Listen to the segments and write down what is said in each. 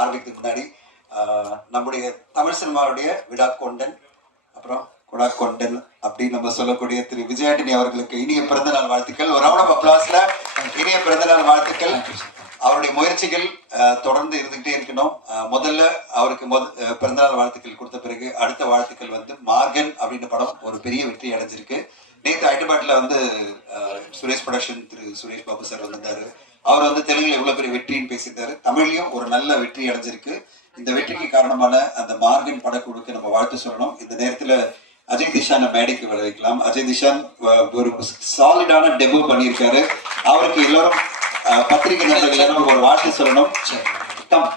ஆரம்பிக்கிறதுக்கு முன்னாடி நம்முடைய தமிழ் சினிமாவுடைய விடா கொண்டன் அப்புறம் குடா கொண்டன் அப்படின்னு நம்ம சொல்லக்கூடிய திரு விஜயாண்டினி அவர்களுக்கு இனிய பிறந்த நாள் வாழ்த்துக்கள். ஒரு ரவுண்ட் அப்ளாஸ்ல இனிய பிறந்தநாள் வாழ்த்துக்கள். அவருடைய முயற்சிகள் தொடர்ந்து இருந்துகிட்டே இருக்கணும். முதல்ல அவருக்கு முத பிறந்தநாள் வாழ்த்துக்கள் கொடுத்த பிறகு அடுத்த வாழ்த்துக்கள் வந்து மார்கன் அப்படின்ற படம் ஒரு பெரிய வெற்றி அடைஞ்சிருக்கு. நேற்று ஹைதராபாத்ல வந்து ஆஹ், சுரேஷ் ப்ரொடக்ஷன் திரு சுரேஷ் பாபு சார் வந்திருந்தாரு. அவர் வந்து தெலுங்குல எவ்வளவு பெரிய வெற்றின்னு பேசியிருந்தாரு தமிழ்லயும் ஒரு நல்ல வெற்றி அடைஞ்சிருக்கு. இந்த வெற்றிக்கு காரணமான அந்த மார்கன் படக்குழுக்கு நம்ம வாழ்த்து சொல்லணும். இந்த நேரத்துல அஜய் திஷான மேடைக்கு வர வைக்கலாம் அஜய் திஷான் ஒரு சாலிடான டெமோ பண்ணியிருக்காரு. அவருக்கு எல்லாரும் பத்திரிகை நண்பர்கள் எல்லாரும் ஒரு வாழ்த்து சொல்லணும். Come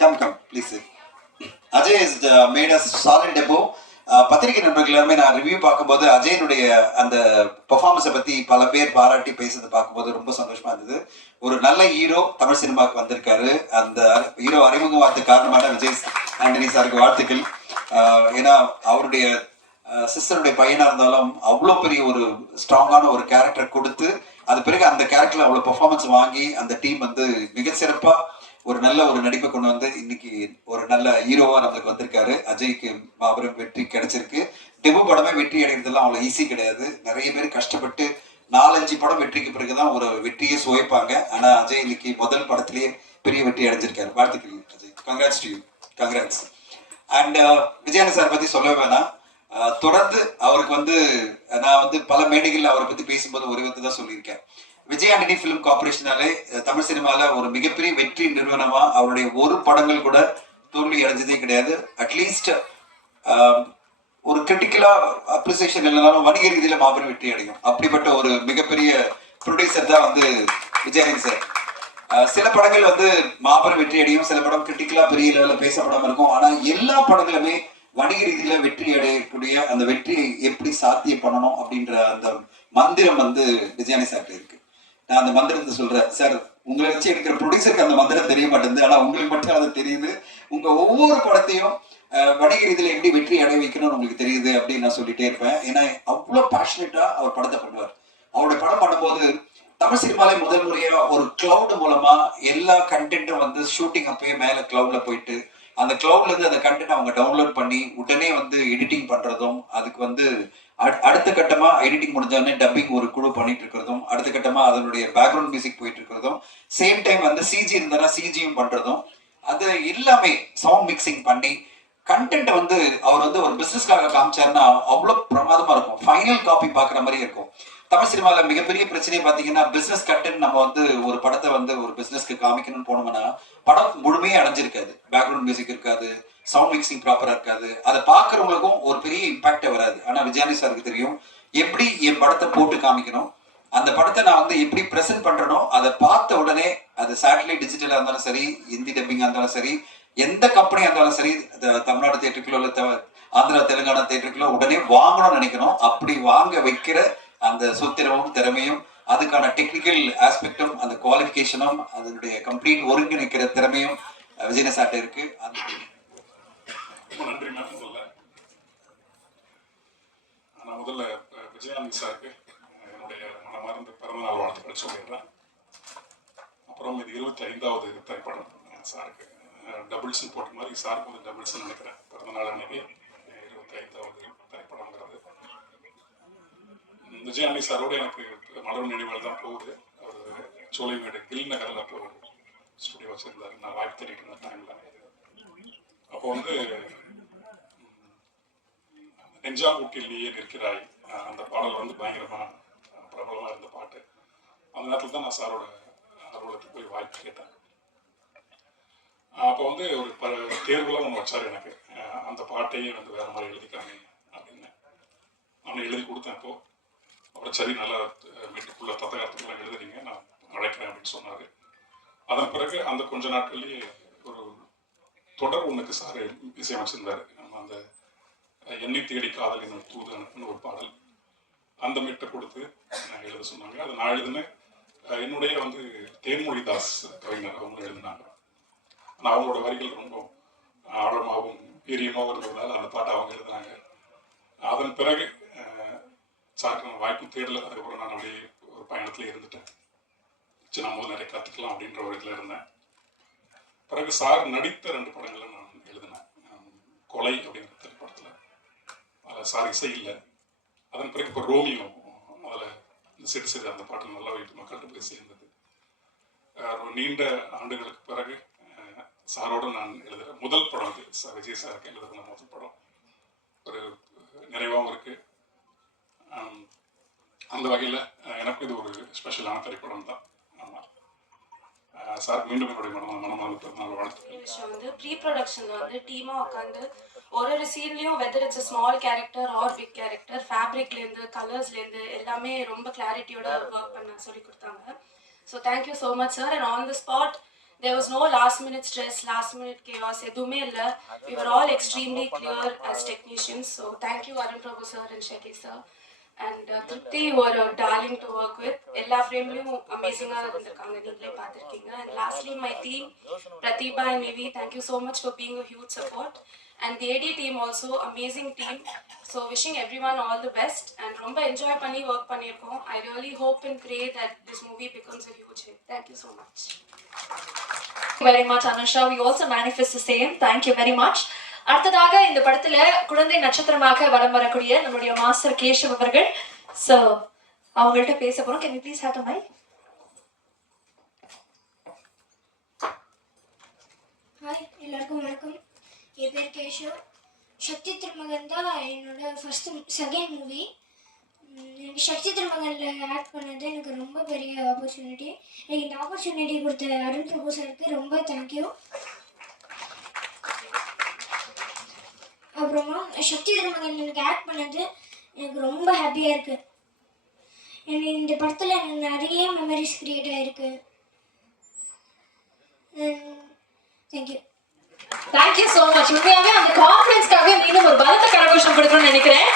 come come please Ajay is made as solid demo பத்திரிகை நண்பர்கள் எல்லாருமே நான் ரிவ்யூ பார்க்கும்போது அஜயனுடைய அந்த பெர்ஃபார்மன்ஸை பத்தி பல பேர் பாராட்டி பேசுறதை பார்க்கும்போது ரொம்ப சந்தோஷமா இருந்தது. ஒரு நல்ல ஹீரோ தமிழ் சினிமாவுக்கு வந்திருக்காரு. அந்த ஹீரோ அறிமுகவாத்து காரணமான விஜய் ஆண்டனி சாருக்கு வாழ்த்துக்கள். ஆஹ் ஏன்னா அவருடைய சிஸ்டருடைய பையனா இருந்தாலும் அவ்வளோ பெரிய ஒரு ஸ்ட்ராங்கான ஒரு கேரக்டர் கொடுத்து அது பிறகு அந்த கேரக்டர் அவ்வளோ பெர்ஃபார்மன்ஸ் வாங்கி அந்த டீம் வந்து மிக சிறப்பா ஒரு நல்ல ஒரு நடிப்பை கொண்டு வந்து இன்னைக்கு ஒரு நல்ல ஹீரோவா நம்மளுக்கு வந்திருக்காரு. அஜய்க்கு மாபெரும் வெற்றி கிடைச்சிருக்கு. டெபு படமே வெற்றி அடைகிறதுலாம் அவ்வளவு ஈஸி கிடையாது. நிறைய பேர் கஷ்டப்பட்டு நாலஞ்சு படம் வெற்றிக்கு பிறகுதான் ஒரு வெற்றியை சுவைப்பாங்க. ஆனா அஜய் இன்னைக்கு முதல் படத்திலேயே பெரிய வெற்றி அடைஞ்சிருக்காரு. வாழ்த்துக்கள் Ajay. Congrats to you congrats and Vijayanand sir பத்தி சொல்லவே வேணாம். Uh, தொடர்ந்து அவருக்கு வந்து நான் வந்து பல மேடைகள்ல அவரை பத்தி பேசும்போது ஒரு விதத்தை தான் சொல்லியிருக்கேன். விஜயாண்டனி ஃபிலிம் கார்பரேஷனாலே தமிழ் சினிமால ஒரு மிகப்பெரிய வெற்றி நிறுவனமா அவருடைய ஒரு படங்கள் கூட தோல்வி அடைஞ்சதே கிடையாது. அட்லீஸ்ட் ஒரு கிரிட்டிக்கலா அப்ரிசியேஷன் இல்லைனாலும் வணிக ரீதியில மாபெரும் வெற்றி அடையும். அப்படிப்பட்ட ஒரு மிகப்பெரிய ப்ரொடியூசர் தான் வந்து விஜயானந்த் சார் சில படங்கள் வந்து மாபெரும் வெற்றி அடையும். சில படம் கிரிட்டிக்கலா பெரிய லெவலில் பேசப்படாம இருக்கும். ஆனா எல்லா படங்களுமே வணிக ரீதியில வெற்றி அடையக்கூடிய அந்த வெற்றியை எப்படி சாத்தியம் பண்ணணும் அப்படின்ற அந்த மந்திரம் வந்து விஜயானி சார்ட்ட இருக்கு. நான் அந்த மந்திரத்தை சொல்றேன். சார் உங்களை வச்சு எடுக்கிற ப்ரொடியூசருக்கு அந்த மந்திரம் தெரிய மாட்டேங்குது. ஆனா உங்களுக்கு மட்டும் அது தெரியுது. உங்க ஒவ்வொரு படத்தையும் வணிக ரீதியில எப்படி வெற்றி அடைய வைக்கணும்னு உங்களுக்கு தெரியுது அப்படின்னு நான் சொல்லிட்டே இருப்பேன். ஏன்னா அவ்வளவு பேஷனேட்டா அவர் படத்தை பண்ணுவார். அவருடைய படம் பண்ணும்போது தமிழ் சினிமாலே முதல் முறையா ஒரு கிளவுட் மூலமா எல்லா கண்டென்ட்டும் வந்து ஷூட்டிங் அப்பயே மேல கிளவுட்ல போயிட்டு அந்த கிளவுட்ல இருந்து அந்த கண்டென்ட் அவங்க டவுன்லோட் பண்ணி உடனே வந்து எடிட்டிங் பண்றதும் அதுக்கு வந்து அடுத்த கட்டமா எடிட்டிங் முடிஞ்சோடனே டப்பிங் ஒரு குழு பண்ணிட்டு இருக்கிறதும் அடுத்த கட்டமா அதனுடைய பேக்ரவுண்ட் மியூசிக் போயிட்டு இருக்கிறதும் சேம் டைம் வந்து சிஜி இருந்தாலும் சிஜியும் பண்றதும் அது எல்லாமே சவுண்ட் மிக்சிங் பண்ணி கண்டென்ட் வந்து அவர் வந்து ஒரு பிசினஸ்க்காக காமிச்சாருன்னா அவ்வளவு பிரமாதமா இருக்கும். ஃபைனல் காப்பி பாக்குற மாதிரி இருக்கும். தமிழ் சினிமாவில் மிகப்பெரிய பிரச்சனையை பார்த்தீங்கன்னா பிசினஸ் கண்டென்ட் நம்ம வந்து ஒரு படத்தை வந்து ஒரு பிசினஸ்க்கு காமிக்கணும்னு போனோம்னா படம் முழுமையே அடைஞ்சிருக்காது. பேக்ரவுண்ட் மியூசிக் இருக்காது. சவுண்ட் மிக்சிங் ப்ராப்பரா இருக்காது. அதை பாக்குறவங்களுக்கும் ஒரு பெரிய இம்பாக்டே வராது. ஆனா விஜயானி சாருக்கு தெரியும் எப்படி என் படத்தை போட்டு காமிக்கணும் அந்த படத்தை நான் வந்து எப்படி ப்ரெசென்ட் பண்றேனோ அதை பார்த்த உடனே அது சேட்டலைட் டிஜிட்டலா இருந்தாலும் சரி ஹிந்தி டப்பிங்கா இருந்தாலும் சரி எந்த கம்பெனியா இருந்தாலும் சரி தமிழ்நாடு தேட்டருக்குள்ள உள்ள ஆந்திரா தெலுங்கானா தேட்டருக்குள்ள உடனே வாங்கணும்னு நினைக்கணும். அப்படி வாங்க வைக்கிற அந்த சுத்திரமும் திறமையும் அதுக்கான டெக்னிக்கல் ஆஸ்பெக்டும் அந்த குவாலிஃபிகேஷனும் அதனுடைய கம்ப்ளீட் ஒருங்கிணைக்கிற திறமையும் விஜயன சாட்டை இருக்கு. அந்த ரொம்ப நன்றி மேம் முதல்ல நான் முதல்ல விஜயானந்த் சாருக்கு என்னுடைய மனமார்ந்த பிறந்தநாள் வாழ்த்துக்கள் சொல்லிடுறேன். அப்புறம் இது இருபத்தி ஐந்தாவது திரைப்படம் சாருக்கு. டபுள்ஸ்ன்னு போட்ட மாதிரி சாருக்கு வந்து டபுள்ஸ் நினைக்கிறேன். பிறந்தநாள் அன்னைக்கு இருபத்தி ஐந்தாவது திரைப்படங்கிறது. உம், விஜயானந்தி சாரோட எனக்கு மலர் நினைவுகள் தான் போகுது. அவர் சோலைமேடு கில் நகரில் அப்போ ஸ்டுடியோ வச்சிருந்தாரு. நான் வாய்ப்பு தேடிட்டு இருந்த டைமில் அப்போ வந்து நெஞ்சாங்குட்டில் நீயே நிற்கிறாய் அந்த பாடல் வந்து பயங்கரமா பிரபலமாக பிரபலமா இருந்த பாட்டு. அந்த நேரத்தில் தான் நான் சாரோட அலுவலகத்துக்கு போய் வாய்ப்பு கேட்டேன். அப்போ வந்து ஒரு ப தேர்வுலாம் ஒன்று வச்சார் எனக்கு. அந்த பாட்டையே வந்து வேற மாதிரி எழுதிக்காம அப்படின்னு. நான் எழுதி கொடுத்தேன் அப்போ. அப்புறம் சரி நல்லா அஹ், வீட்டுக்குள்ள எழுதுறீங்க நான் அழைக்கிறேன் அப்படின்னு சொன்னார். அதன் பிறகு அந்த கொஞ்ச நாட்கள்லேயே தொடர் ஒன்றுக்கு சார் இசையமைச்சிருந்தார். நம்ம அந்த எண்ணெய் தேடி காதல் என்னும் தூது அனுப்புன்னு ஒரு பாடல் அந்த மீட்டை கொடுத்து நான் எழுத சொன்னாங்க. அதை நான் எழுதினேன். என்னுடைய வந்து தேன்மொழிதாஸ் கவிஞர் அவங்க எழுதினாங்க. ஆனால் அவங்களோட வரிகள் ரொம்ப ஆழமாகவும் வீரியமாகவும் இருந்ததுனால அந்த பாட்டை அவங்க எழுதினாங்க. அதன் பிறகு அஹ், சாருக்கு வாய்ப்பு தேடல. அதுக்கப்புறம் நான் அப்படியே ஒரு பயணத்துல இருந்துட்டேன். சரி நம்ம நிறைய கற்றுக்கலாம் அப்படின்ற ஒரு இதில் இருந்தேன். பிறகு சார் நடித்த ரெண்டு படங்களை நான் எழுதினேன். கொலை அப்படிங்கிற திரைப்படத்தில். அதில் சார் இசை இல்லை. அதன் பிறகு இப்போ ரோமியோ அதில் இந்த சிறு சிறு அந்த பாட்டு நல்லா வைத்து மக்கள்கிட்ட போய் சேர்ந்தது. நீண்ட ஆண்டுகளுக்கு பிறகு சாரோட சாரோடு நான் எழுதுகிற முதல் படம் அது. சார் விஜய் சாருக்கு எழுதுகிற முதல் படம். ஒரு நிறைவாகவும் இருக்கு. அந்த வகையில் எனக்கு இது ஒரு ஸ்பெஷலான திரைப்படம் தான் சார் மீண்டும் என்னுடைய மனம் மனமார்ந்த வாழ்த்துக்கள். விஷயம் வந்து ப்ரீ ப்ரொடக்ஷன் வந்து டீமா உட்காந்து ஒரு ஒரு சீன்லயும் whether it's small character or big character ஃபேப்ரிக்ல இருந்து கலர்ஸ்ல இருந்து எல்லாமே ரொம்ப கிளாரிட்டியோட ஒர்க் பண்ண சொல்லி கொடுத்தாங்க. So thank you so much sir and on the spot there was no last minute stress last minute chaos எதுவுமே இல்லை. We are all extremely clear as technicians so thank you Arun Prabhu sir and ஷேகி sir and திருப்தி ஒரு darling to work with எல்லா ஃப்ரேம்லையும் அமேசிங்காக இருந்திருக்காங்க நீங்களே பார்த்துருக்கீங்க and lastly my team Pratheeba and Nivi thank you so much for being a huge support and the AD team also amazing team so wishing everyone all the best and ரொம்ப enjoy பண்ணி work பண்ணியிருக்கோம் I really hope and pray that this movie becomes a huge hit thank you so much very much Anusha we also manifest the same. Thank you very much. அடுத்ததாக இந்த படத்துல குழந்தை நட்சத்திரமாக வலம் வரக்கூடிய நம்மளுடைய மாஸ்டர் கேஷவ் அவர்கள். சோ அவங்கள்ட்ட பேச போறோம். Can please have my hi எல்லாருக்கும் வணக்கம். என் பேர் கேஷவ் சக்தி திருமகன் தான் என்னோட ஃபர்ஸ்ட் செகண்ட் மூவி எனக்கு சக்தி திருமகனில் ஆக்ட் பண்ணது எனக்கு ரொம்ப பெரிய ஆப்பர்ச்சுனிட்டி எனக்கு இந்த ஆப்பர்ச்சுனிட்டி கொடுத்த அருண் பிரபு சாருக்கு ரொம்ப தேங்க்யூ அப்புறமா சக்தி திருமகன் எனக்கு ஆக்ட் பண்ணது எனக்கு ரொம்ப ஹாப்பியாக இருக்குது எனக்கு இந்த படத்தில் எனக்கு நிறைய மெமரிஸ் க்ரியேட் ஆகிருக்கு thank you thank you so much உண்மையாவே அந்த கான்ஃபிடன்ஸ்க்காக மீண்டும் ஒரு பலத்த கரகோஷம் கொடுக்கணும்னு நினைக்கிறேன்.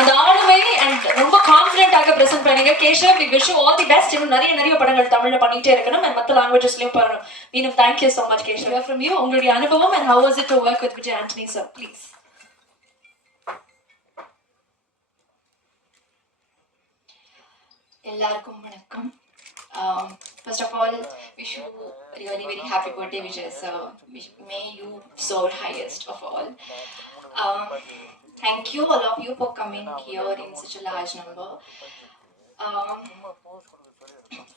அந்த ஆளுமை அண்ட் ரொம்ப கான்ஃபிடென்ட்டாக பிரசன்ட் பண்ணீங்க. Keshav we wish all the best இன்னும் நிறைய நிறைய படங்கள் தமிழ்ல பண்ணிட்டே இருக்கணும். அண்ட் மற்ற லாங்குவேஜஸ்லயும் பண்ணணும் மீண்டும் thank you so much Keshav from you உங்களுடைய அனுபவம் and how was it to work with Vijay Antony sir please எல்லாருக்கும் வணக்கம் first of all wish you really very happy birthday wishes may you soar highest of all thank you all of you for coming here in such a large number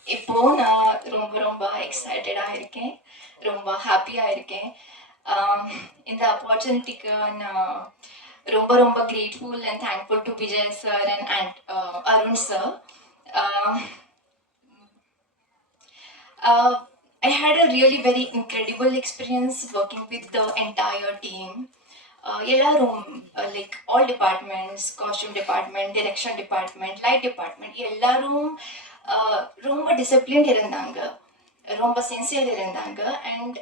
இப்போ நான் ரொம்ப ரொம்ப எக்ஸைட்டடாக இருக்கேன் ரொம்ப ஹாப்பியாக இருக்கேன் Um, இந்த ஆப்பர்ச்சுனிட்டிக்கு நான் ரொம்ப ரொம்ப grateful and thankful to Vijay sir and and Arun sir Um, uh, I had a really very incredible experience working with the entire team. Uh, எல்லாரும் like all departments costume department direction department light department எல்லாரும் uh, ரொம்ப discipline இருந்தாங்க ரொம்ப sincere இருந்தாங்க and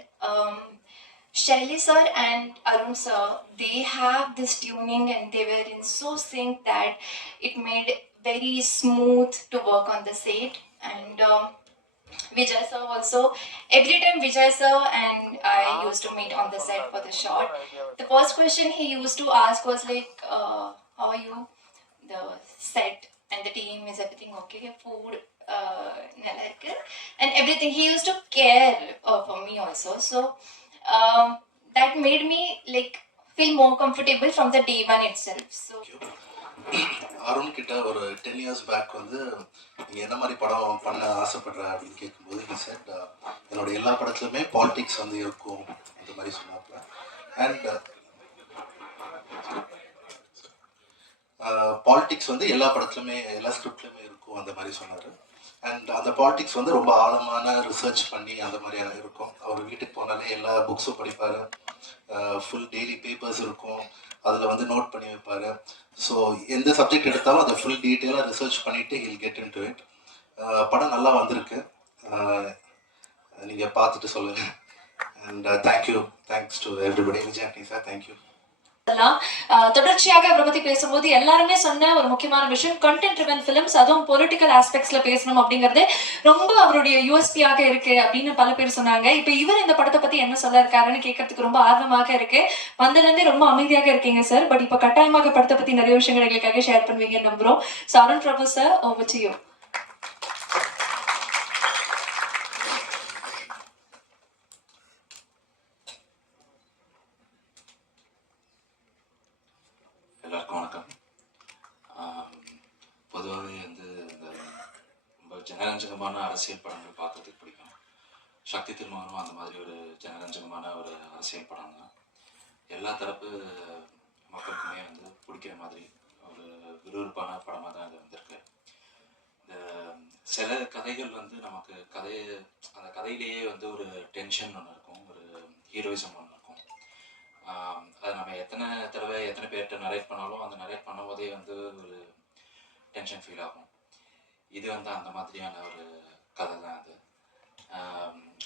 Shaili sir and Arun sir, they have this tuning and they were in so sync that it made very smooth to work on the set and um, Vijay sir also. Every time Vijay sir and I ah. used to meet on the set for the shot, the first question he used to ask was like, uh, how are you? The set and the team, is everything okay? Food, uh, and everything. He used to care uh, for me also. So um, that made me like feel more comfortable from the day one itself. So. Arun கிட்ட ஒரு ten years back வந்து நீங்கள் என்ன மாதிரி படம் பண்ண ஆசைப்படுற அப்படின்னு கேட்கும்போது he செட் என்னோட எல்லா படத்துலையுமே பாலிடிக்ஸ் வந்து இருக்கும் அந்த மாதிரி சொன்னாப்புல. அண்ட் பாலிடிக்ஸ் வந்து எல்லா படத்துலையுமே எல்லா ஸ்கிரிப்ட்லையுமே இருக்கும் அந்த மாதிரி சொன்னார். அண்ட் அந்த பாலிடிக்ஸ் வந்து ரொம்ப ஆழமான ரிசர்ச் பண்ணி அந்த மாதிரியான இருக்கும். அவர் வீட்டுக்கு போனாலே எல்லா புக்ஸும் படிப்பார். ஃபுல் டெய்லி பேப்பர்ஸ் இருக்கும். அதில் வந்து நோட் பண்ணி வைப்பார். ஸோ எந்த சப்ஜெக்ட் எடுத்தாலும் அதை ஃபுல் டீட்டெயிலாக ரிசர்ச் பண்ணிவிட்டு he'll get into it படம் நல்லா வந்திருக்கு. நீங்கள் பார்த்துட்டு சொல்லுங்கள் and thank you thanks to everybody Vijay acting sir thank you தொடர்ச்சியாக அவரை பத்தி பேசும்போது எல்லாருமே சொன்ன ஒரு முக்கியமான விஷயம் கண்டென்ட் ரிவன் ஃபிலிம்ஸ் அதுவும் பொலிட்டிக்கல் ஆஸ்பெக்ட்ஸ்ல பேசணும் அப்படிங்கறது ரொம்ப அவருடைய யூஎஸ்பியாக இருக்கு அப்படின்னு பல பேர் சொன்னாங்க. இப்ப இவர் இந்த படத்தை பத்தி என்ன சொல்ல இருக்காருன்னு கேட்கறதுக்கு ரொம்ப ஆர்வமாக இருக்கு. வந்ததுல இருந்தே ரொம்ப அமைதியாக இருக்கீங்க சார் பட் இப்ப கட்டாயமாக படத்தை பத்தி நிறைய விஷயங்கள் எங்களுக்காக ஷேர் பண்ணுவீங்க நம்புறோம். Saran Prabhu sir over to you அரசியல் படங்கள் பார்க்கறதுக்கு பிடிக்கும். சக்தி திருமகனும் அந்த மாதிரி ஒரு ஜனரஞ்சகமான ஒரு அரசியல் படம் தான் எல்லா தரப்பு மக்களுக்குமே வந்து பிடிக்கிற மாதிரி ஒரு விறுவிறுப்பான படமாக தான் இது வந்திருக்கு. இந்த சில கதைகள் வந்து நமக்கு கதையை அந்த கதையிலேயே வந்து ஒரு டென்ஷன் ஒன்று இருக்கும் ஒரு ஹீரோயிசம் ஒன்று இருக்கும். ஆம், அது நம்ம எத்தனை தடவை எத்தனை பேர்கிட்ட நரேட் பண்ணாலும் அந்த நரேட் பண்ணும்போதே வந்து ஒரு டென்ஷன் ஃபீல் ஆகும். இது வந்து அந்த மாதிரியான ஒரு கதை தான் அது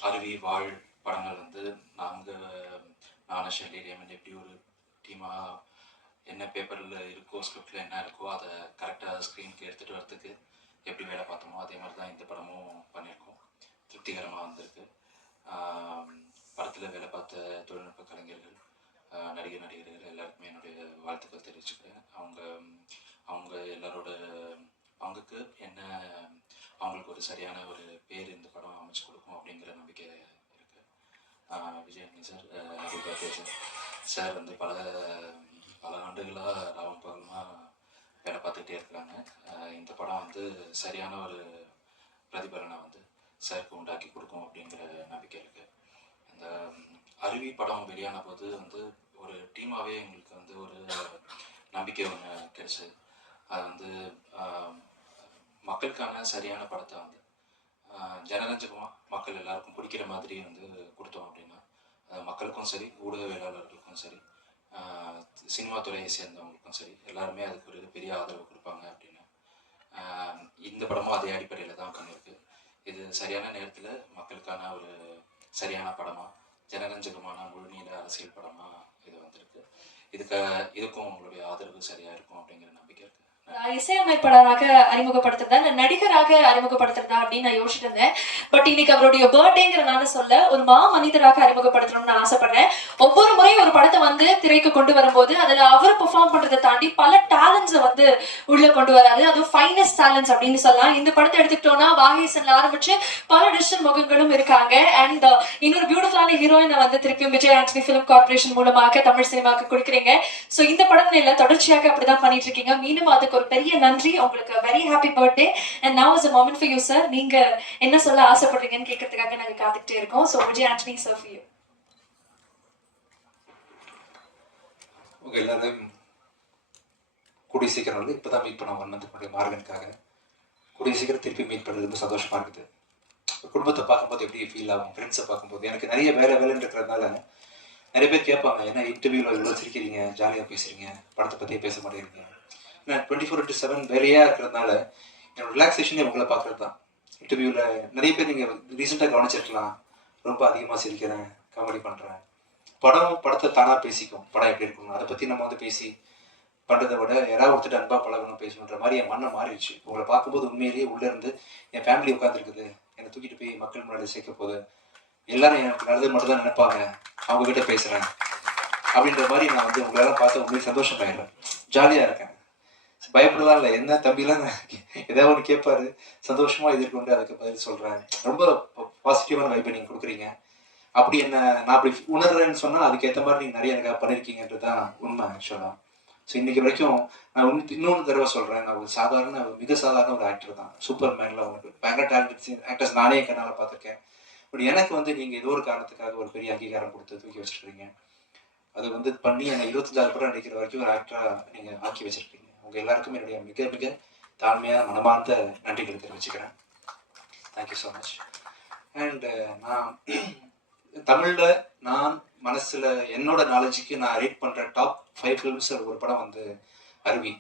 அருவி வாழ் படங்கள் வந்து நாங்கள் நானும் ஷெல்லி ரேமன் எப்படி ஒரு டீமாக என்ன பேப்பரில் இருக்கோ ஸ்கிரிப்டில் என்ன இருக்கோ அதை கரெக்டாக ஸ்க்ரீனுக்கு எடுத்துகிட்டு வரத்துக்கு எப்படி வேலை பார்த்தோமோ அதே மாதிரி தான் இந்த படமும் பண்ணியிருக்கோம். திருப்திகரமாக வந்திருக்கு. படத்தில் வேலை பார்த்த தொழில்நுட்ப கலைஞர்கள் நடிகர் நடிகர்கள் எல்லாருக்குமே என்னுடைய வாழ்த்துக்கள் தெரிவிச்சுக்கிறேன். அவங்க அவங்க எல்லாரோட பங்குக்கு என்ன அவங்களுக்கு ஒரு சரியான ஒரு பேர் இந்த படம் அமைச்சு கொடுக்கும் அப்படிங்கிற நம்பிக்கை இருக்கு. ஆஹ் Vijayan sir happy birthday sir sir வந்து பல பல ஆண்டுகளாக ராவம் பகலமாக வேலை பார்த்துக்கிட்டே இருக்கிறாங்க இந்த படம் வந்து சரியான ஒரு பிரதிபலனை வந்து சாருக்கு உண்டாக்கி கொடுக்கும் அப்படிங்கிற நம்பிக்கை இருக்குது இந்த அருவி படம் வெளியான போது வந்து ஒரு டீமாகவே எங்களுக்கு வந்து ஒரு நம்பிக்கை ஒன்று கிடைச்சது. அது வந்து மக்களுக்கான சரியான படத்தை வந்து ஜனரஞ்சகமாக மக்கள் எல்லாருக்கும் பிடிக்கிற மாதிரி வந்து கொடுத்தோம் அப்படின்னா மக்களுக்கும் சரி ஊடகவியலாளர்களுக்கும் சரி சினிமா துறையை சேர்ந்தவங்களுக்கும் சரி எல்லாருமே அதுக்கு ஒரு பெரிய ஆதரவு கொடுப்பாங்க அப்படின்னு இந்த படமும் அதே அடிப்படையில் தான் பண்ணியிருக்கு. இது சரியான நேரத்தில் மக்களுக்கான ஒரு சரியான படமாக ஜனரஞ்சகமான முழுநீள அரசியல் படமாக இது வந்திருக்கு. இதுக்கு இதுக்கும் உங்களுடைய ஆதரவு சரியாக இருக்கும் அப்படிங்கிற நம்பிக்கை இருக்குது இசையமைப்பாளராக அறிமுகப்படுத்துறதா இல்ல நடிகராக அறிமுகப்படுத்துறதா அப்படின்னு நான் யோசிச்சுட்டு இருந்தேன் பட் இன்னைக்கு அவருடைய பர்த்டேங்கிறனால சொல்ல ஒரு மா மனிதராக அறிமுகப்படுத்தணும்னு நான் ஆசைப்படுறேன். ஒவ்வொரு முறையும் ஒரு படத்தை வந்து திரைக்கு கொண்டு வரும்போது அதுல அவர் பெர்ஃபார்ம் பண்றதை தாண்டி பல டேலண்ட்ஸை வந்து உள்ள கொண்டு வராது அதுவும் ஃபைனஸ்ட் டேலண்ட்ஸ் அப்படின்னு சொல்லலாம். இந்த படத்தை எடுத்துக்கிட்டோம்னா வாகேசன்ல ஆரம்பிச்சு பல டிஜிட்டல் முகங்களும் இருக்காங்க. அண்ட் uh, இன்னொரு பியூட்டிஃபுல்லான ஹீரோயினை வந்து திருப்பியும் விஜய் ஆண்டனி பிலிம் கார்பரேஷன் மூலமாக தமிழ் சினிமாவுக்கு கொடுக்குறீங்க. ஸோ இந்த படம் இல்ல தொடர்ச்சியாக அப்படிதான் பண்ணிட்டு இருக்கீங்க. மீண்டும் அதுக்கு ஒரு பெரிய நன்றி. உங்களுக்கு very happy birthday and now is a moment for you sir நீங்க என்ன சொல்ல ஆசைப்படுறீங்கன்னு கேட்கறதுக்காக நாங்க காத்துக்கிட்டே இருக்கோம். So Vijay Antony sir for you உங்க எல்லாரும் கூடிய சீக்கிரம் வந்து இப்பதான் மீட் பண்ண வந்தது என்னுடைய மார்கனுக்காக. கூடிய சீக்கிரம் திருப்பி மீட் பண்ணுறது ரொம்ப சந்தோஷமா இருக்குது. குடும்பத்தை பார்க்கும்போது எப்படி ஃபீல் ஆகும்? ஃப்ரெண்ட்ஸை பார்க்கும்போது எனக்கு நிறைய வேலை வேலைன்னு இருக்கிறதுனால நிறைய பேர் கேட்பாங்க ஏன்னா இன்டர்வியூவில் இவ்வளோ சிரிக்கிறீங்க? ஜாலியாக பேசுறீங்க? படத்தை பற்றியே பேச மாட்டேங்கிறீங்க. நான் டுவெண்ட்டி ஃபோர் இன்ட்டு செவன் வேலையாக இருக்கிறதுனால என்னோட ரிலாக்ஸேஷனே உங்களை பார்க்குறது தான் இன்டர்வியூவில் நிறைய பேர் நீங்கள் ரீசெண்டாக கவனிச்சிருக்கலாம். ரொம்ப அதிகமாக சிரிக்கிறேன் காமெடி பண்ணுறேன் படம் படத்தை தானாக பேசிக்கும். படம் எப்படி இருக்கணும் அதை பற்றி நம்ம வந்து பேசி பண்ணுறதை விட யாராவது ஒருத்தர் அன்பாக பழகணும் பேசணுன்ற மாதிரி என் மண்ணை மாறிடுச்சு. உங்களை பார்க்கும்போது உண்மையிலேயே உள்ளே இருந்து என் ஃபேமிலி உட்காந்துருக்குது என்னை தூக்கிட்டு போய் மக்கள் முன்னாடி சேர்க்க போகுது. எல்லாரும் எனக்கு நல்லது மட்டும் தான் நினைப்பாங்க. அவங்ககிட்ட பேசுகிறேன் அப்படின்ற மாதிரி நான் வந்து உங்களெல்லாம் பார்த்து உண்மையை சந்தோஷமாயிடுறேன். ஜாலியாக இருக்கேன். பயப்படலாம் இல்லை என்ன தம்பிலாம் ஏதாவது ஒன்று கேட்பாரு சந்தோஷமா எதிர்கொண்டு அதுக்கு பதில் சொல்கிறேன் ரொம்ப பாசிட்டிவான வைப்பை நீங்கள் கொடுக்குறீங்க. அப்படி என்ன நான் அப்படி உணர்றேன்னு சொன்னால் அதுக்கேற்ற மாதிரி நீங்கள் நிறைய எனக்காக பண்ணியிருக்கீங்கன்றது தான் உண்மை ஆக்சுவலா ஸோ இன்னைக்கு வரைக்கும் நான் உன் இன்னொன்று தடவை சொல்கிறேன் நான் ஒரு சாதாரண மிக சாதாரண ஒரு ஆக்டர் தான். சூப்பர் மேனில் உங்களுக்கு பயங்கர டேலண்டட் ஆக்டர்ஸ் நானே என் கண்ணால் பார்த்துருக்கேன். பட் எனக்கு வந்து நீங்கள் ஏதோ ஒரு காரணத்துக்காக ஒரு பெரிய அங்கீகாரம் கொடுத்து தூக்கி வச்சிருக்கீங்க. அது வந்து பண்ணி என்னை இருபத்தஞ்சாறு படம் நடிக்கிற வரைக்கும் ஒரு ஆக்டராக நீங்கள் ஆக்கி வச்சிருக்கீங்க. உங்கள் எல்லாருக்கும் என்னுடைய மிக மிக தாழ்மையான மனமார்ந்த நன்றிகளை தெரிவிச்சுக்கிறேன். தேங்க்யூ ஸோ மச் அண்ட் நான் தமிழில் நான் மனசில் என்னோட நாலேஜுக்கு நான் ரீட் பண்ணுற டாப் ஃபைவ் ஃபிலிம்ஸில் ஒரு படம் வந்து அருவி.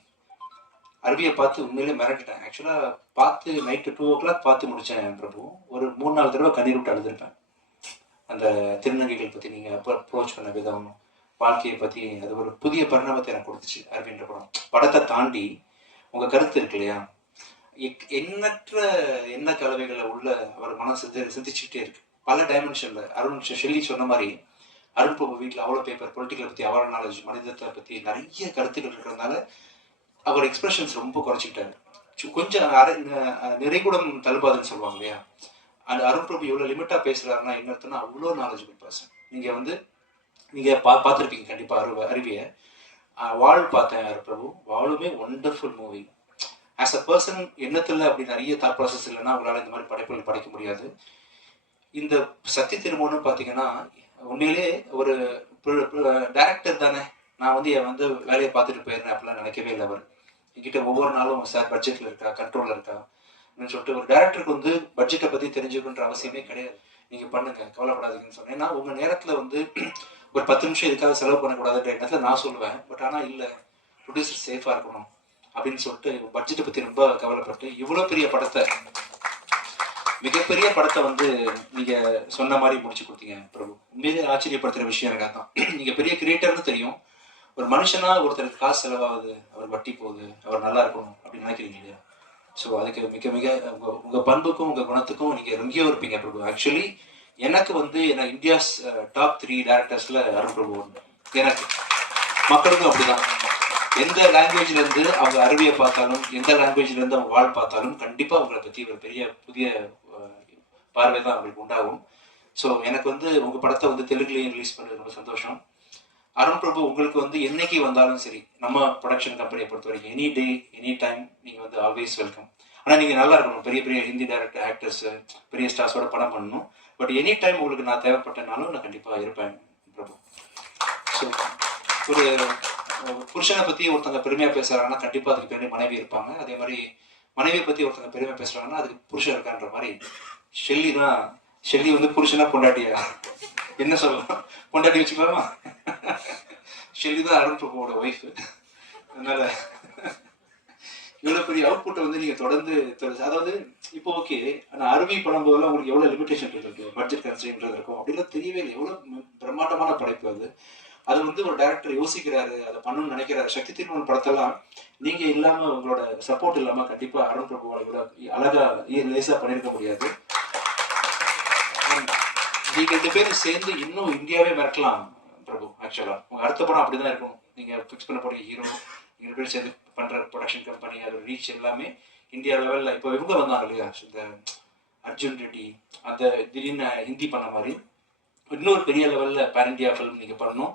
அருவியை பார்த்து உண்மையிலே மிரட்டிட்டேன். ஆக்சுவலாக பார்த்து நைட்டு டூ ஓ கிளாக் பார்த்து முடித்தேன் பிரபு. ஒரு மூணு நாலு தடவை கண்ணீர் விட்டு அழுதுருப்பேன். அந்த திருநங்கைகள் பற்றி நீங்கள் அப்போ அப்ரோச் பண்ண விதம் வாழ்க்கையை பற்றி அது ஒரு புதிய பரிணாமத்தை எனக்கு கொடுத்துச்சு அருவின்ற படம். படத்தை தாண்டி உங்கள் கருத்து இருக்கு இல்லையா? எக்- எண்ணற்ற எண்ண கலவைகளை உள்ள அவர் மனம் சிந்தி சிந்திச்சுக்கிட்டே இருக்கு. பல டைமென்ஷன்ல அருண் ஷெல்லி சொன்ன மாதிரி அருண் பிரபு வீட்டில் அவ்வளோ பேப்பர் பொலிட்டிக்கலை பற்றி அவ்வளோ நாலேஜ் மனிதத்தை பற்றி நிறைய கருத்துக்கள் இருக்கிறதுனால அவர் எக்ஸ்பிரஷன்ஸ் ரொம்ப குறைச்சிக்கிட்டாரு. சு- கொஞ்சம் அரை நிறைகூடம் நிறைகுடம் தழுபாதுன்னு சொல்லுவாங்க இல்லையா? அந்த அருண் பிரபு இவ்வளோ லிமிட்டாக பேசுகிறாருன்னா என்ன அர்த்தம்னா அவ்வளோ நாலேஜபிள் பர்சன் நீங்கள் வந்து நீங்கள் பா பார்த்துருப்பீங்க கண்டிப்பாக அருவ அருவியை. வாழ் பார்த்தேன் Prabhu? வாழுமே wonderful movie as a person எண்ணத்தில் அப்படி நிறைய தாட் ப்ராசஸ் இல்லைன்னா உங்களால் இந்த மாதிரி படைப்புகள் படைக்க முடியாது. இந்த சத்திய திருமணம் பார்த்தீங்கன்னா உண்மையிலே ஒரு டேரக்டர் தானே. நான் வந்து என் வந்து வேலையை பார்த்துட்டு போயிருந்தேன் அப்படிலாம் நினைக்கவே இல்லை அவர். என்கிட்ட ஒவ்வொரு நாளும் சார் பட்ஜெட்டில் இருக்கா கண்ட்ரோலில் இருக்கா அப்படின்னு சொல்லிட்டு ஒரு டேரக்டருக்கு வந்து பட்ஜெட்டை பற்றி தெரிஞ்சுக்கணுன்ற அவசியமே கிடையாது. நீங்கள் பண்ணுங்க கவலைப்படாதீங்கன்னு சொன்னேன். ஏன்னா உங்கள் நேரத்தில் வந்து ஒரு பத்து நிமிஷம் இதுக்காக செலவு பண்ணக்கூடாதுன்ற எண்ணத்தில் நான் சொல்லுவேன். பட் ஆனால் இல்லை ப்ரொடியூசர் சேஃபாக இருக்கணும் அப்படின்னு சொல்லிட்டு பட்ஜெட்டை பற்றி ரொம்ப கவலைப்பட்டு இவ்வளோ பெரிய படத்தை மிகப்பெரிய படத்தை வந்து நீங்கள் சொன்ன மாதிரி முடிச்சு கொடுத்தீங்க பிரபு. உண்மையிலே ஆச்சரியப்படுத்துகிற விஷயம் எனக்கு அதான். நீங்கள் பெரிய கிரியேட்டர்னு தெரியும். ஒரு மனுஷனா ஒருத்தருக்கு காசு செலவாகுது அவர் வட்டி போகுது அவர் நல்லா இருக்கணும் அப்படின்னு நினைக்கிறீங்க இல்லையா? ஸோ அதுக்கு மிக மிக உங்கள் உங்கள் பண்புக்கும் உங்கள் குணத்துக்கும் நீங்கள் எங்கேயோ இருப்பீங்க பிரபு. ஆக்சுவலி எனக்கு வந்து என்ன இந்தியாஸ் டாப் த்ரீ டேரக்டர்ஸ்ல அருண் பிரபு ஒன்று எனக்கு. மக்களுக்கும் அப்படிதான். எந்த லாங்குவேஜ்ல இருந்து அவங்க அருவியை பார்த்தாலும் எந்த லாங்குவேஜ்ல இருந்து அவங்க வாழ் பார்த்தாலும் கண்டிப்பா அவங்கள பத்தி ஒரு பெரிய புதிய பார்வை தான் அவங்களுக்கு உண்டாகும். ஸோ எனக்கு வந்து உங்க படத்தை வந்து தெலுங்குலயும் ரிலீஸ் பண்ணது ரொம்ப சந்தோஷம். அருண் பிரபு உங்களுக்கு வந்து என்னைக்கு வந்தாலும் சரி நம்ம ப்ரொடக்ஷன் கம்பெனியை பொறுத்த வரைக்கும் எனி டே எனி டைம் நீங்க வந்து ஆல்வேஸ் வெல்கம் ஆனால் நீங்கள் நல்லா இருக்கணும். பெரிய பெரிய ஹிந்தி டேரக்டர் ஆக்டர்ஸ் பெரிய ஸ்டார்ஸோட படம் பண்ணணும். பட் எனி டைம் உங்களுக்கு நான் தேவைப்பட்டனாலும் நான் கண்டிப்பாக இருப்பேன் பிரபு. ஸோ ஒரு புருஷனை பற்றி ஒருத்தங்க பெருமையாக பேசுகிறாங்கன்னா கண்டிப்பாக அதுக்கு பேர் மனைவி இருப்பாங்க. அதே மாதிரி மனைவியை பற்றி ஒருத்தங்க பெருமையாக பேசுகிறாங்கன்னா அதுக்கு புருஷன் இருக்கான்ற மாதிரி. ஷெல்லி தான் ஷெல்லி வந்து புருஷனா பொண்டாட்டியா? என்ன சொல்லலாம் பொண்டாட்டி வச்சுக்கலாமா? ஷெல்லி தான் அருண் பிரபுவோட ஒய்ஃப் அதனால் இவ்வளோ பெரிய அவுட்புட்டை வந்து நீங்க தொடர்ந்து அதாவது இப்போ ஓகே ஆனால் அருவி படம் போதெல்லாம் உங்களுக்கு எவ்வளவு லிமிடேஷன் இருக்கு பட்ஜெட் கன்ஸ்ட்ரெயின்றது இருக்கும். அப்படிலாம் தெரியவே இல்லை. எவ்வளவு பிரம்மாண்டமான படைப்பு அது. அது வந்து ஒரு டைரக்டர் யோசிக்கிறாரு அதை பண்ணணும்னு நினைக்கிறாரு. சக்தி திருமணம் படத்தெல்லாம் நீங்க இல்லாம உங்களோட சப்போர்ட் இல்லாம கண்டிப்பா அருண் பிரபுவால் இவ்வளவு அழகா லேசா பண்ணிருக்க முடியாது. நீங்க ரெண்டு பேரும் சேர்ந்து இன்னும் இந்தியாவே மிரட்டலாம் பிரபு ஆக்சுவலா உங்க அடுத்த படம் அப்படிதான் இருக்கும். நீங்க ஃபிக்ஸ் பண்ண போறீங்க ஹீரோ ரெண்டு சேர்ந்து பண்ணுற ப்ரொடக்ஷன் கம்பெனி அதோட ரீச் எல்லாமே இந்தியா லெவலில் இப்போ இவங்க வந்தாங்க இல்லையா? இந்த அர்ஜுன் ரெட்டி அந்த திடீர்னு ஹிந்தி பண்ண மாதிரி. இன்னொரு பெரிய லெவலில் பேன் இந்தியா ஃபிலிம் நீங்கள் பண்ணணும்.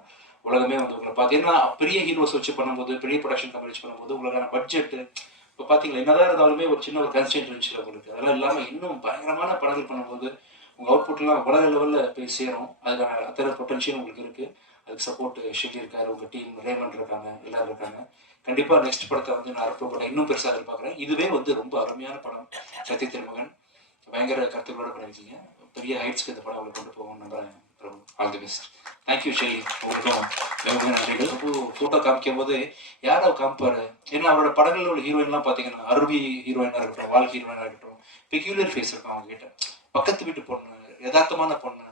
உலகமே வந்து உங்களை பார்த்தீங்கன்னா பெரிய ஹீரோஸ் வச்சு பண்ணும்போது பெரிய ப்ரொடக்ஷன் கம்பெனி வச்சு பண்ணும்போது உங்களுக்கான பட்ஜெட் இப்போ பார்த்தீங்களா என்னதான் இருந்தாலுமே ஒரு சின்ன ஒரு கன்ஸ்டன்ட் இருந்துச்சு உங்களுக்கு. அதெல்லாம் இல்லாமல் இன்னும் பயங்கரமான படங்கள் பண்ணும்போது உங்கள் அவுட்புட்லாம் உலக லெவலில் போய் சேரும். அதுக்கான அத்தனை பொட்டன்ஷியல் உங்களுக்கு இருக்கு. அதுக்கு சப்போர்ட் ஷெட்டி இருக்காரு உங்கள் டீம் ரேமண்ட் இருக்காங்க எல்லோரும் இருக்காங்க. கண்டிப்பாக நெக்ஸ்ட் படத்தை வந்து நான் அற்புதப்பட இன்னும் பெருசாக எதிர்பார்க்குறேன். இதுவே வந்து ரொம்ப அருமையான படம். சத்ய திருமகன். பயங்கர கருத்துக்களோட பண்ணியிருக்கீங்க. பெரிய ஹைட்ஸ்க்கு இந்த படம் அவளை கொண்டு போகணும்னு நம்புறேன் Prabhu. All the best thank you Shelly உங்களுக்கும் மிக நன்றிகள் ஃபோட்டோ காமிக்கும் போது யார் அவர் காமிப்பாரு? ஏன்னா அவரோட படங்களில் உள்ள ஹீரோயின்லாம் பார்த்தீங்கன்னா அருவி ஹீரோயினாக இருக்கட்டும் வால் ஹீரோயினாக இருக்கட்டும் பெக்யூலர் ஃபேஸ் இருக்கும் அவங்க கிட்ட பக்கத்து வீட்டு பொண்ணு யதார்த்தமான பொண்ணு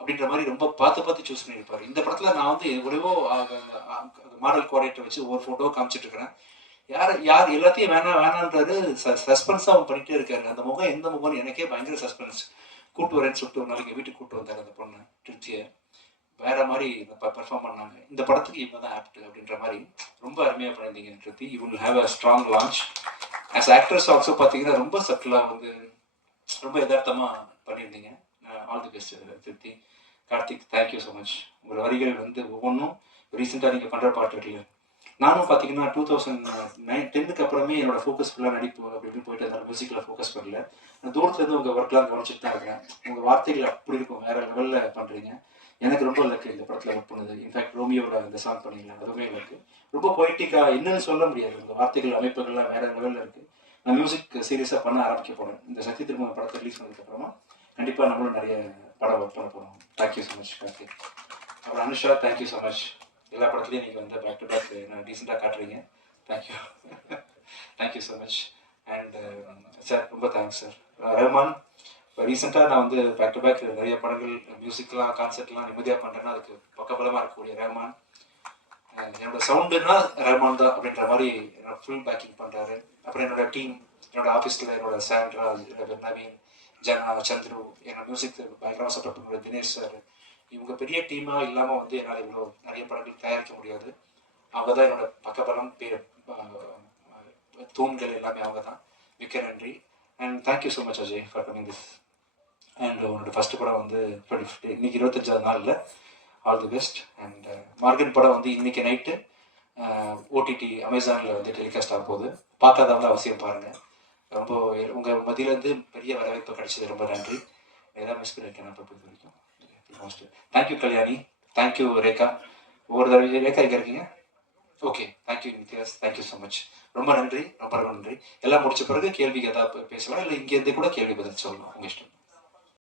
அப்படின்ற மாதிரி ரொம்ப பார்த்து பார்த்து சூஸ் பண்ணியிருப்பாரு. இந்த படத்தில் நான் வந்து எவ்வளவோ மாடல் கோஆர்டினேட்டர் வச்சு ஒவ்வொரு ஃபோட்டோ காமிச்சிட்டு இருக்கிறேன் யார் யார் எல்லாத்தையும் வேணாம் வேணான்றது சஸ்பென்ஸாக அவன் பண்ணிட்டே இருக்காரு. அந்த முகம் எந்த முகம்னு எனக்கே பயங்கர சஸ்பென்ஸ் கூட்டு வரேன்னு சொல்லிட்டு ஒரு நாளைக்கு வீட்டுக்கு கூட்டு வந்தார் அந்த பொண்ணு திருச்சியை. வேற மாதிரி பெர்ஃபார்ம் பண்ணாங்க. இந்த படத்துக்கு இவங்க தான் ஆப்ட் அப்படின்ற மாதிரி ரொம்ப அருமையாக பண்ணியிருந்தீங்க Tripti you will have a strong launch as actress also பார்த்தீங்கன்னா ரொம்ப சட்டிலாக வந்து ரொம்ப யதார்த்தமாக பண்ணியிருந்தீங்க. ஆல் தி பெஸ்ட் திருப்தி கார்த்திக் தேங்க்யூ ஸோ மச் உங்கள் வரிகள் வந்து ஒவ்வொன்றும் ரீசெண்டாக நீங்கள் பண்ணுற பாட்டு இல்லையா நானும் பார்த்தீங்கன்னா டூ தௌசண்ட் நைன் டென்த்துக்கு அப்புறமே என்னோட ஃபோக்கஸ் ஃபுல்லாக நடிப்பு அப்படின்னு போயிட்டு இருந்தாலும் மியூசிக்கில் ஃபோக்கஸ் பண்ணல. நான் தூரத்துலேருந்து உங்கள் ஒர்க்லாம் கவனிச்சுட்டு தான் இருக்கேன். உங்கள் வார்த்தைகள் அப்படி இருக்கும். வேற லெவலில் பண்ணுறீங்க எனக்கு ரொம்ப லக்கு இந்த படத்தில் ஒர்க் பண்ணுது. இன்ஃபேக்ட் ரோமியோட இந்த சாங் பண்ணிங்களேன் அதுவுமே லக்கு ரொம்ப பொய்ட்டிக்காக என்னன்னு சொல்ல முடியாது. உங்கள் வார்த்தைகள் அமைப்புகள்லாம் வேற லெவலில் இருக்குது நான் மியூசிக் சீரியஸாக பண்ண ஆரம்பிக்க போகிறேன் இந்த சக்தி திருமண படத்தை ரிலீஸ் பண்ணதுக்கப்புறமா கண்டிப்பாக நம்மளும் நிறைய படம் ஒர்க் பண்ண போகிறோம் தேங்க்யூ ஸோ மச் கார்த்திக். அப்புறம் அனுஷா தேங்க்யூ ஸோ மச் எல்லா படத்துலையும் நீங்கள் வந்து பேக் டு பேக் டீசெண்டாக காட்டுறீங்க. Thank you thank you so much and sir ரொம்ப தேங்க்ஸ் சார் uh, ரஹ்மான் இப்போ ரீசெண்டாக நான் வந்து பேக் டு பேக் நிறைய படங்கள் மியூசிக்லாம் கான்செர்ட்லாம் நிம்மதியாக பண்ணுறேன்னா அதுக்கு பக்கபலமாக இருக்கக்கூடிய ரஹ்மான். என்னோட சவுண்டுனா ரஹ்மான் தான் அப்படின்ற மாதிரி என்னோட ஃபுல் பேக்கிங் பண்ணுறாரு அப்புறம் என்னோட டீம் என்னோட ஆஃபீஸில் என்னோட சாண்ட்ரா நவீன் ஜனா சந்துரு என்னோட மியூசிக் பயங்கரமாக சப்போர்ட் பண்ணுற தினேஷ் சார் இவங்க பெரிய டீமாக இல்லாமல் வந்து என்னால் இவ்வளோ நிறைய படங்கள் தயாரிக்க முடியாது. அவங்க தான் என்னோட பக்கபலம் பேர் தூண்கள் எல்லாமே அவங்க தான் மிக்க நன்றி. And thank you so much Ajay for coming this and உன்னோட ஃபர்ஸ்ட் படம் வந்து டுவெண்ட்டி ஃபிஃப்டி இன்னைக்கு இருபத்தஞ்சாவது நாளில். All the best and Maargan படம் வந்து இன்னைக்கு நைட்டு ஓடிடி அமேசானில் வந்து டெலிகாஸ்ட் ஆக போகுது. பார்க்காதவங்க அவசியம் பாருங்கள் ரொம்ப உங்கள் மதியிலேருந்து பெரிய வரவேற்பு கிடைச்சது. ரொம்ப நன்றி. ஏதாவது மிஸ் பண்ணியிருக்கேன் நான் பொறுத்த வரைக்கும். தேங்க்யூ கல்யாணி தேங்க்யூ ரேகா ஒவ்வொரு தடவை ரேகா எங்கே இருக்கீங்க okay thank you Nithya's thank you so much ரொம்ப நன்றி ரொம்ப ரொம்ப நன்றி எல்லாம் முடிச்ச பிறகு கேள்விக்கு ஏதாவது பேசலாம் இல்லை இங்கேருந்து கூட கேள்வி பதில் சொல்லலாம் உங்கள் இஷ்டம்